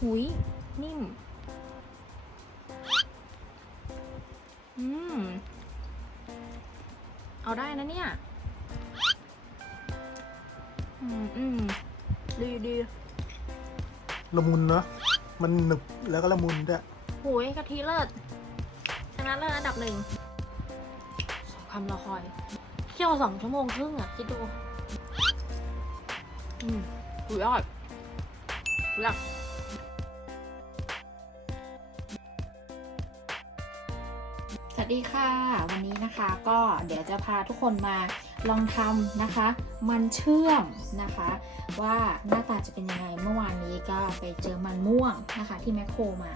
หุยนิ่ม อืม เอาได้นะเนี่ย อืมอืมดีดีละมุนเนาะมันหนึบแล้วก็ละมุนด้วยหุยกะทิเลิศชนะเลิศอันดับหนึ่งสองคำรอคอยเคี่ยวสองชั่วโมงครึ่งอะ คิดดู อืมสุดยอดสุดย ดสวัสดีค่ะ วันนี้นะคะก็เดี๋ยวจะพาทุกคนมาลองทำนะคะ มันเชื่อมนะคะ ว่าหน้าตาจะเป็นยังไงเมื่อวานนี้ก็ไปเจอมันม่วงนะคะ ที่แมคโครมา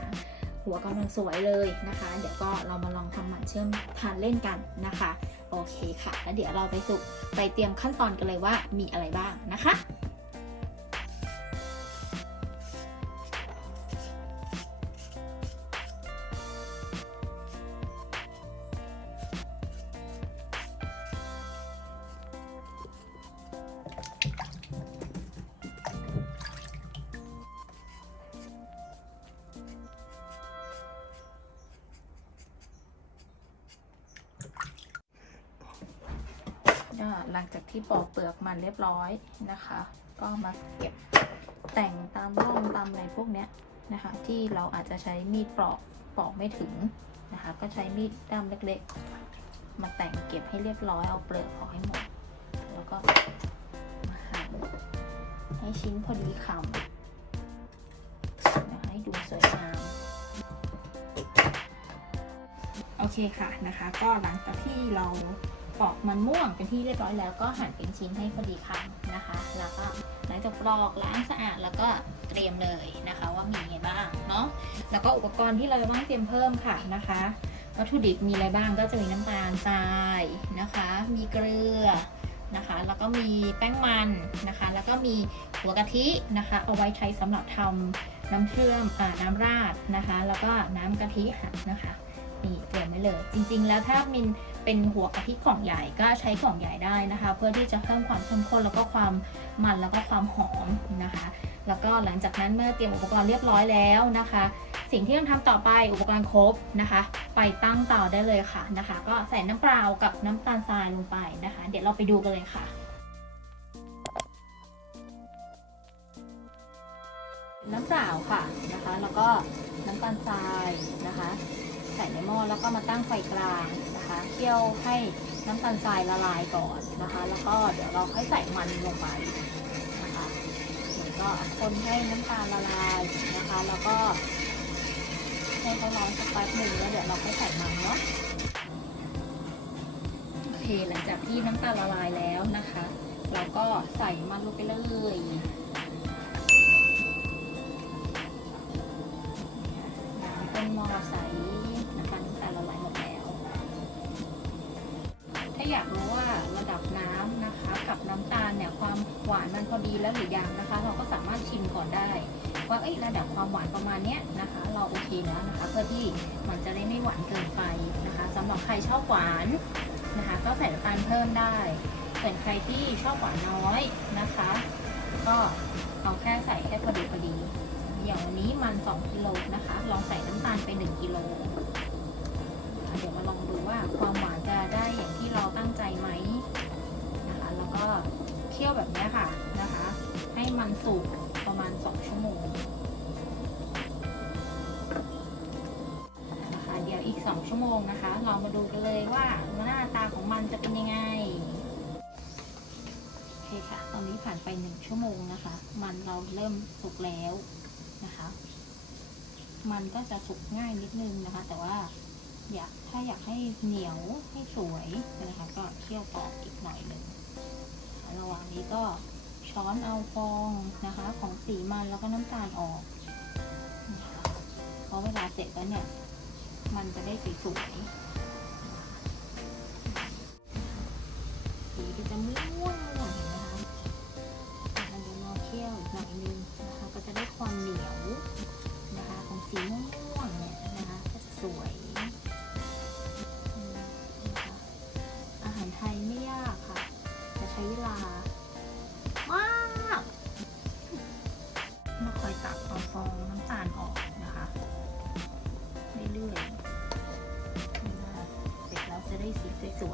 หัวกำลังสวยเลยนะคะ เดี๋ยวก็เรามาลองทำมันเชื่อมทานเล่นกันนะคะ โอเคค่ะ แล้วเดี๋ยวเราไปสุกไปเตรียมขั้นตอนกันเลยว่ามีอะไรบ้างนะคะ หลังจากที่ปอกเปลือกมันเรียบร้อยนะคะ ก็มาเก็บแต่งตามร่องตามอะไรพวกเนี้ยนะคะ ที่เราอาจจะใช้มีดปอกปอกไม่ถึงนะคะ ก็ใช้มีดด้ามเล็กๆ มาแต่งเก็บให้เรียบร้อยเอาเปลือกออกให้หมด แล้วก็มาหั่นให้ชิ้นพอดีคำนะคะให้ดูสวยงามโอเคค่ะนะคะ ก็หลังจากที่เรา ปอกมันม่วงเป็นที่เรียบร้อยแล้วก็หั่นเป็นชิ้นให้พอดีคำนะคะ แล้วก็หลังจากปลอกล้างสะอาดแล้วก็เตรียมเลยนะคะ ว่ามีอะไรบ้างเนาะแล้วก็อุปกรณ์ที่เราจะต้องเตรียมเพิ่มค่ะนะคะวัตถุดิบมีอะไรบ้างก็จะมีน้ำตาลทรายนะคะ มีเกลือนะคะแล้วก็มีแป้งมันนะคะ แล้วก็มีหัวกะทินะคะ เอาไว้ใช้สำหรับทำน้ำเชื่อมอน้ำราดนะคะ แล้วก็น้ำกะทิหั่นนะคะ นี่เตรียมไว้เลย จริง ๆ แล้วถ้ามินเป็นหัวกะทิกล่องใหญ่ก็ใช้กล่องใหญ่ได้นะคะ เพื่อที่จะเพิ่มความเข้มข้นแล้วก็ความมันแล้วก็ความหอมนะคะ แล้วก็หลังจากนั้นเมื่อเตรียมอุปกรณ์เรียบร้อยแล้วนะคะ สิ่งที่ต้องทำต่อไปอุปกรณ์ครบนะคะ ไปตั้งเตาได้เลยค่ะนะคะ ก็ใส่น้ำเปล่ากับน้ำตาลทรายลงไปนะคะ เดี๋ยวเราไปดูกันเลยค่ะน้ำเปล่าค่ะนะคะ แล้วก็น้ำตาลทรายนะคะ ใส่ในหม้อแล้วก็มาตั้งไฟกลางนะคะเคี่ยวให้น้ำตาลทรายละลายก่อนนะคะ แล้วก็เดี๋ยวเราค่อยใส่มันลงไปนะคะแล้วก็คนให้น้ำตาลละลายนะคะ แล้วก็ให้เขาร้อนสักแป๊บหนึ่งแล้วเดี๋ยวเราค่อยใส่มันเนาะโอเคหลังจากที่น้ำตาลละลายแล้วนะคะ เราก็ใส่มันลงไปเลยเป็นหม้อใสน ระดับน้ำนะคะ กับน้ำตาลเนี่ยความหวานมันพอดีแล้วหรือยังนะคะ เราก็สามารถชิมก่อนได้ ว่าเอ้ยระดับความหวานประมาณเนี้ยนะคะ เราโอเคแล้วนะคะ เพื่อที่มันจะได้ไม่หวานเกินไปนะคะสำหรับใครชอบหวานนะคะ ก็ใส่น้ำตาลเพิ่มได้ส่วนใครที่ชอบหวานน้อยนะคะ ก็เอาแค่ใส่แค่พอดีพอดีอย่างวันนี้มัน 2กิโลนะคะ ลองใส่น้ำตาลไป 1กิโลเดี๋ยวมาลองดูว่าความหวาน ก็เคี่ยวแบบนี้ค่ะนะคะ ให้มันสุกประมาณ 2 ชั่วโมงนะคะเดี๋ยวอีก 2 ชั่วโมงนะคะ เรามาดูกันเลยว่าหน้าตาของมันจะเป็นยังไงโอเคค่ะ ตอนนี้ผ่านไป 1 ชั่วโมงนะคะ มันเราเริ่มสุกแล้วนะคะ มันก็จะสุกง่ายนิดนึงนะคะ แต่ว่าอยากถ้าอยากให้เหนียวให้สวยนะคะก็เคี่ยวต่ออีกหน่อยหนึ่ง ระหว่างนี้ก็ช้อนเอาฟองนะคะของสีมันแล้วก็น้ำตาลออกเพราะเวลาเสร็จแล้วเนี่ย มันจะได้สีสวยสีก็จะมืด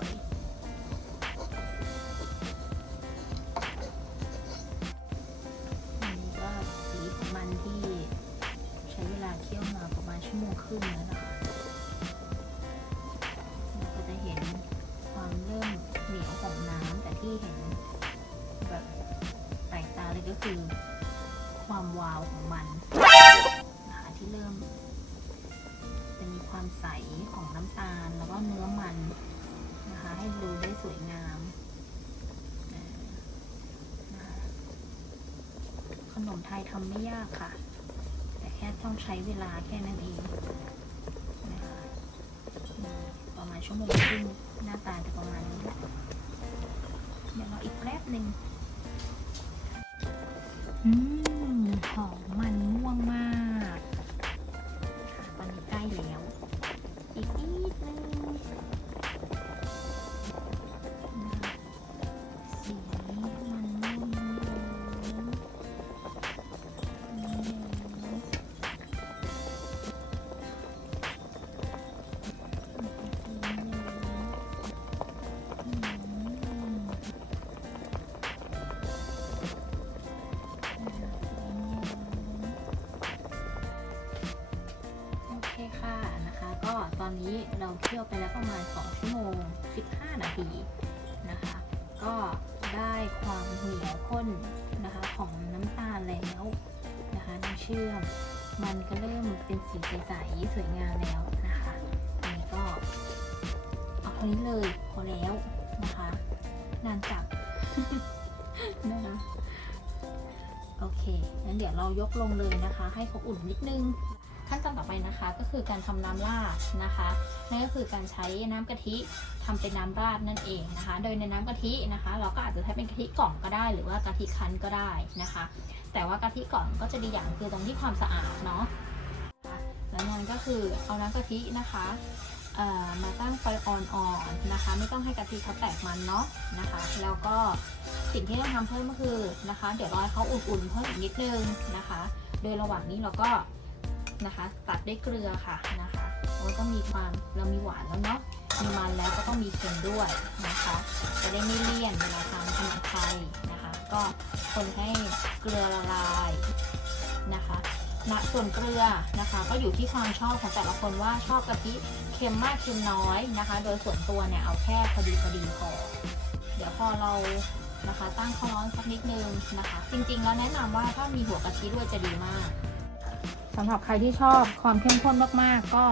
วอันนี้ก็สีของมันที่ใช้เวลาเคี่ยวมาประมาณชั่วโมงครึ่งแล้วนะคะเราก็จะเห็นความเริ่มเหนียวของน้ำแต่ที่เห็นแบบแตกตาเลยก็คือความวาวของมันนะะที่เริ่มจะมีความใสของน้ำตาลแล้วก็เนื้อมัน นะคะ ให้ดูได้สวยงามขนมไทยทำไม่ยากค่ะ แต่แค่ต้องใช้เวลาแค่นั้นเองนะคะประมาณชั่วโมงครึ่งหน้าตาจะประมาณนี้แหละเดี๋ยวรออีกแป๊บหนึ่งอืม เราเคี่ยวไปแล้วประมาณ 2 ชั่วโมง 15 นาทีนะคะ ก็ได้ความเหนียวข้นนะคะของน้ำตาลแล้วนะคะน้ำเชื่อมมันก็เริ่มเป็นสีใสๆสวยงามแล้วนะคะอันนี้ก็เอาเท่านี้เลยพอแล้วนะคะนานจับนะคะโอเคงั้นเดี๋ยวเรายกลงเลยนะคะ ให้เขาอุ่นนิดนึง ขั้นตอนต่อไปนะคะ ก็คือการทำน้ำราดนะคะนั่นก็คือการใช้น้ำกะทิทำเป็นน้ำราดนั่นเองนะคะ โดยในน้ำกะทินะคะ เราก็อาจจะใช้เป็นกะทิกล่องก็ได้ หรือว่ากะทิคั้นก็ได้นะคะ แต่ว่ากะทิกล่องก็จะดีอย่างคือตรงที่ความสะอาดเนาะแล้วนั่นก็คือเอาน้ำกะทินะคะมาตั้งไฟอ่อนๆนะคะ ไม่ต้องให้กะทิเขาแตกมันเนาะนะคะ แล้วก็สิ่งที่ต้องทำเพิ่มก็คือนะคะ เดี๋ยวรอให้เขาอุ่นๆเพิ่มอีกนิดนึงนะคะ โดยระหว่างนี้เราก็ นะคะ ตัดด้วยเกลือค่ะนะคะแล้วก็มีความเรามีหวานแล้วเนาะมีมันแล้วก็ต้องมีเค็มด้วยนะคะ จะได้ไม่เลี่ยนเวลาทำขนมไทยนะคะ ก็คนให้เกลือละลายนะคะณส่วนเกลือนะคะ ก็อยู่ที่ความชอบของแต่ละคนว่าชอบกะทิเค็มมากเค็มน้อยนะคะ โดยส่วนตัวเนี่ยเอาแค่พอดีพอดีพอเดี๋ยวพอเรานะคะ ตั้งความร้อนสักนิดนึงนะคะ จริงๆแล้วแนะนำว่าถ้ามีหัวกะทิด้วยจะดีมาก สำหรับใครที่ชอบความเข้มข้นมากๆ ก็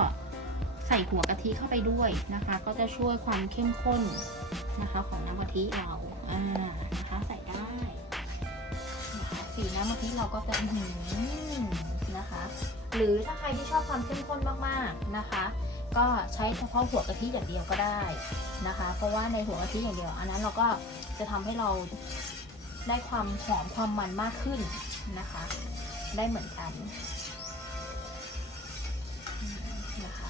ใส่หัวกะทิเข้าไปด้วยนะคะ ก็จะช่วยความเข้มข้นนะคะของน้ำกะทิเราอ่านะคะใส่ได้นะคะสีน้ำกะทิเราก็จะหือนะคะ หรือถ้าใครที่ชอบความเข้มข้นมากๆนะคะ ก็ใช้เฉพาะหัวกะทิอย่างเดียวก็ได้นะคะ เพราะว่าในหัวกะทิอย่างเดียว อันนั้นเราก็จะทำให้เราได้ความหอมความมันมากขึ้นนะคะ ได้เหมือนกัน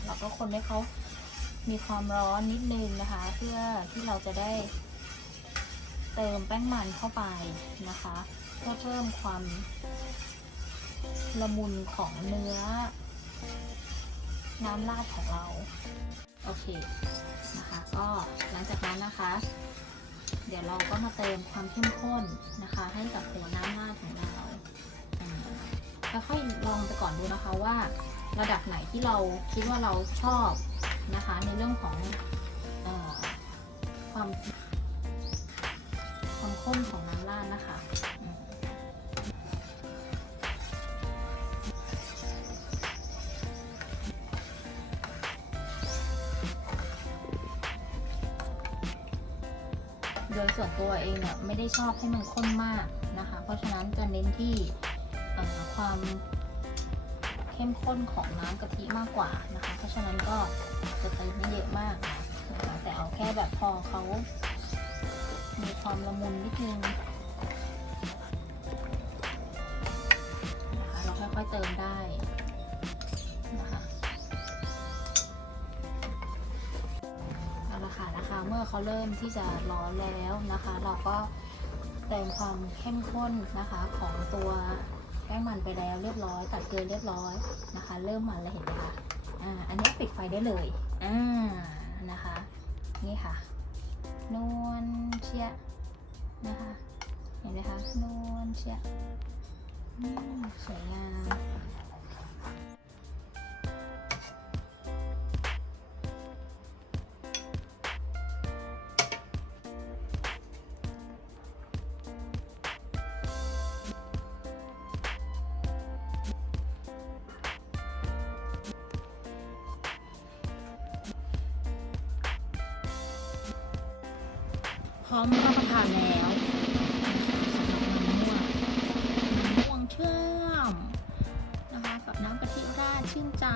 เราก็คนให้เขามีความร้อนนิดนึงนะคะ เพื่อที่เราจะได้เติมแป้งมันเข้าไปนะคะ เพื่อเพิ่มความละมุนของเนื้อ น้ำราดของเรา โอเคนะคะ ก็หลังจากนั้นนะคะ เดี๋ยวเราก็มาเติมความเข้มข้นนะคะ ให้กับตัวน้ำราดของเรา แล้วค่อยลองไปก่อนดูนะคะว่า ระดับไหนที่เราคิดว่าเราชอบนะคะ ในเรื่องของอความความข้นของน้ำราดนะคะโดยส่วนตัวเองเนี่ยไม่ได้ชอบให้มันข้นมากนะคะ เพราะฉะนั้นจะเน้นที่ ความเข้มข้นของน้ำกะทิมากกว่านะคะ เพราะฉะนั้นก็จะเติมไม่เยอะมากนะคะแต่เอาแค่แบบพอเขามีความละมุนนิดนึงนะคะเราค่อยๆเติมได้นะคะเอาละค่ะนะคะ เมื่อเขาเริ่มที่จะร้อนแล้วนะคะ เราก็เติมความเข้มข้นนะคะของตัว แป้งมันไปแล้วเรียบร้อย ตัดเกลือเรียบร้อยนะคะ เริ่มมันแล้วเห็นไหมคะอ่าอันนี้ปิดไฟได้เลยอ่านะคะ นี่ค่ะ นวลเชียนะคะ เห็นไหมคะ นวลเชียสวยงาม พร้อมรับประทานแล้วสำหรับมันม่วงมันม่วงเชื่อมนะคะกับน้ำกะทิราดชื่นใจ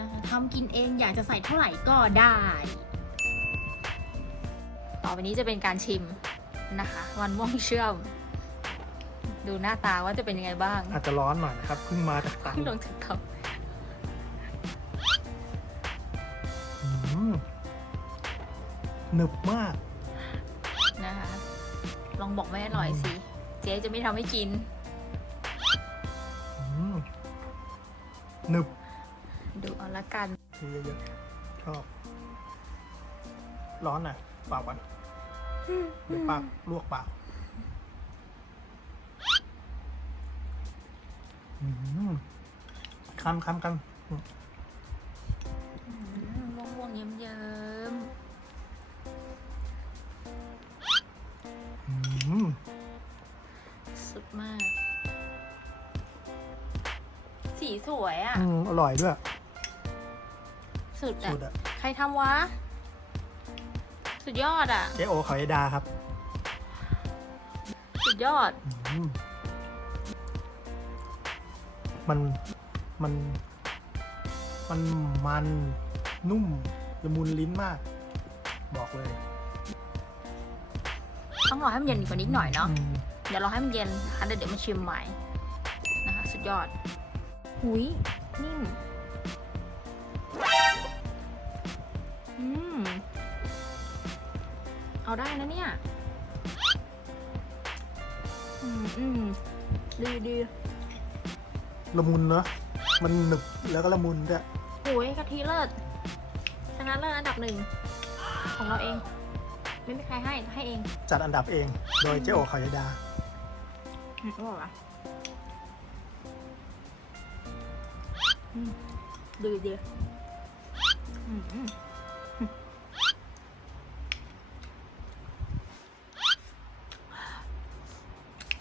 นะคะทำกินเองอยากจะใส่เท่าไหร่ก็ได้ ต่อไปนี้จะเป็นการชิมนะคะมันม่วงเชื่อม ดูหน้าตาว่าจะเป็นยังไงบ้าง อาจจะร้อนหน่อยนะครับเพิ่งมาจากเตังขึ้นลงถึงเขา หนึบมากนะคะ ลองบอกไม่อร่อยสิ เจ๊จะไม่ทำให้กิน อืมหนึบดูเอาละกันทีเยอะๆชอบ ร้อนหน่อยเปล่าก่อนเดี๋ยวปากลวกปากอืมคันคันคัน สีสวยอะ อืมอร่อยด้วย สุดสุอะดอะใครทำวะ สุดยอดอะ เจ๊โอขอยดาครับสุดยอด อืมมันมัน มันมันนุ่มละมุนลิ้นมาก บอกเลยต้องรอให้มันเย็นกว่านี้อีกหน่อยเนาะ อืม เดี๋ยวรอให้มันเย็นนะคะเดี๋ยวเดี๋ยวมาชิมใหม่นะคะ สุดยอด หุยนิ่มอืม เอาได้นะเนี่ย อืมอืมดีดีละมุนเนาะมันหนึบแล้วก็ละมุนด้วยหุยกะทิเลิศชนะเลิศอันดับหนึ่ง ของเราเอง ไม่มีใครให้ให้เอง จัดอันดับเอง โดยเจ๊โอขอยดาอืมอร่อยปะ ดีดีอืมอืม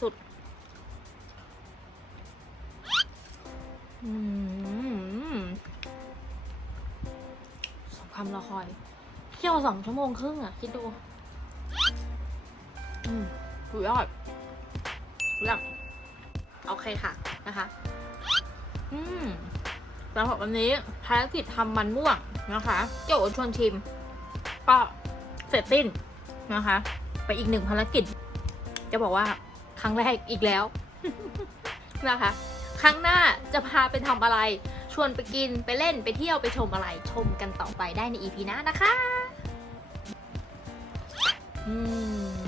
สุด อืมสมคำรอคอยเคี่ยวสองชั่วโมงครึ่งอะ คิดดู อืมสุดยอดเรื่องโอเคค่ะนะคะ อืม สำหรับวันนี้ภารกิจทำมันม่วงนะคะเจ้าโอชวนชิม ก็เสร็จสิ้นนะคะ ไปอีกหนึ่งภารกิจ จะบอกว่าครั้งแรกอีกแล้วนะคะ ครั้งหน้าจะพาไปทำอะไร ชวนไปกินไปเล่นไปเที่ยวไปชมอะไรชมกันต่อไปได้ในอีพีหน้านะคะ อืม